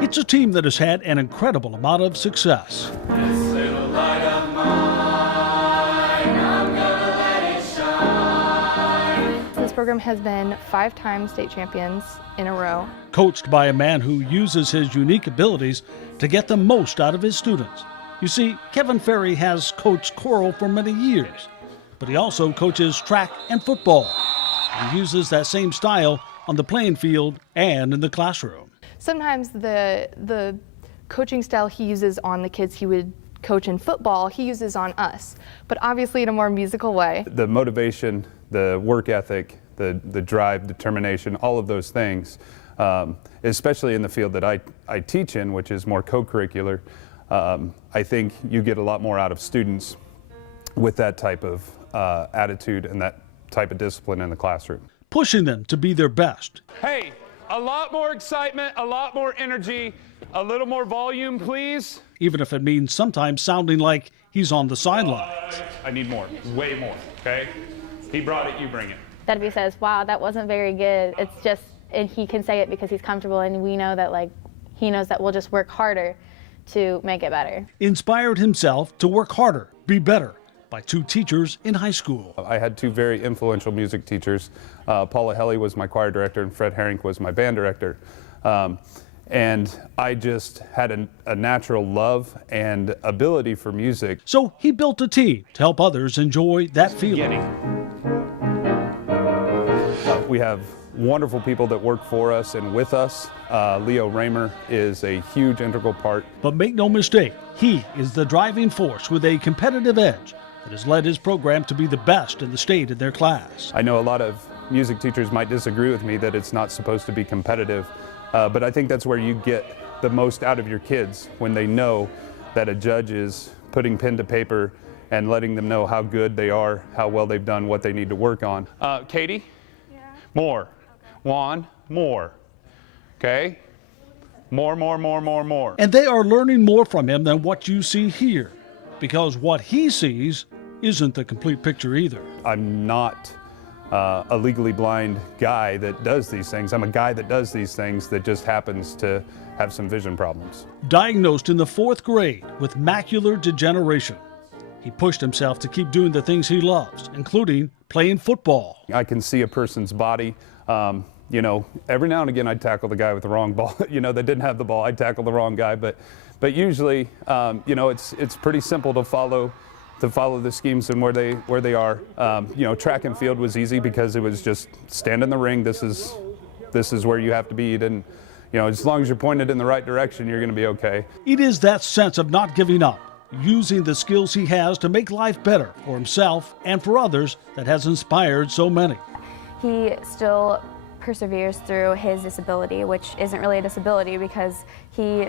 It's a team that has had an incredible amount of success. This little light of mine, I'm gonna let it shine. This program has been 5-time state champions in a row. Coached by a man who uses his unique abilities to get the most out of his students. You see, Kevin Ferry has coached choral for many years, but he also coaches track and football and uses that same style on the playing field and in the classroom. Sometimes the coaching style he uses on the kids he would coach in football, he uses on us, but obviously in a more musical way. The motivation, the work ethic, the drive, determination, all of those things, especially in the field that I teach in, which is more co-curricular, I think you get a lot more out of students with that type of attitude and that type of discipline in the classroom. Pushing them to be their best. Hey, a lot more excitement, a lot more energy, a little more volume, please. Even if it means sometimes sounding like he's on the sidelines. I need more, way more, okay? He brought it, you bring it. Debbie says, wow, that wasn't very good. It's just, and he can say it because he's comfortable, and we know that, like, he knows that we'll just work harder to make it better. Inspired himself to work harder, be better, by 2 teachers in high school. I had 2 very influential music teachers. Paula Helly was my choir director and Fred Herink was my band director. And I just had a natural love and ability for music. So he built a team to help others enjoy that feeling. We have wonderful people that work for us and with us. Leo Raymer is a huge integral part. But make no mistake, he is the driving force with a competitive edge that has led his program to be the best in the state in their class. I know a lot of music teachers might disagree with me that it's not supposed to be competitive, but I think that's where you get the most out of your kids, when they know that a judge is putting pen to paper and letting them know how good they are, how well they've done, what they need to work on. Katie? Yeah. More. Okay. Juan? More. Okay? More. And they are learning more from him than what you see here, because what he sees isn't the complete picture either. I'm not a legally blind guy that does these things. I'm a guy that does these things that just happens to have some vision problems. Diagnosed in the 4th grade with macular degeneration, he pushed himself to keep doing the things he loves, including playing football. I can see a person's body. You know, every now and again I'd tackle the guy with the wrong ball, you know, that didn't have the ball. I'd tackle the wrong guy, but usually, you know, it's pretty simple to follow the schemes and where they are. You know, track and field was easy because it was just stand in the ring. This is where you have to be. You didn't, you know, as long as you're pointed in the right direction, you're going to be okay. It is that sense of not giving up, using the skills he has to make life better for himself and for others that has inspired so many. He still perseveres through his disability, which isn't really a disability because he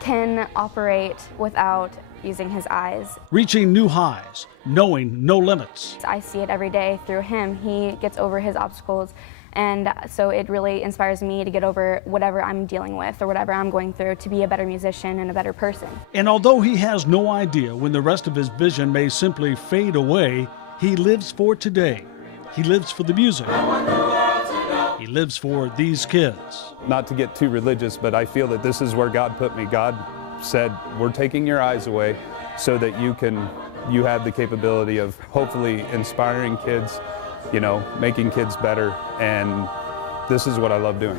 can operate without using his eyes. Reaching new highs, knowing no limits. I see it every day through him. He gets over his obstacles, and so it really inspires me to get over whatever I'm dealing with or whatever I'm going through to be a better musician and a better person. And although he has no idea when the rest of his vision may simply fade away, he lives for today. He lives for the music. He lives for these kids. Not to get too religious, but I feel that this is where God put me. God said, we're taking your eyes away so that you have the capability of hopefully inspiring kids, you know, making kids better, and this is what I love doing.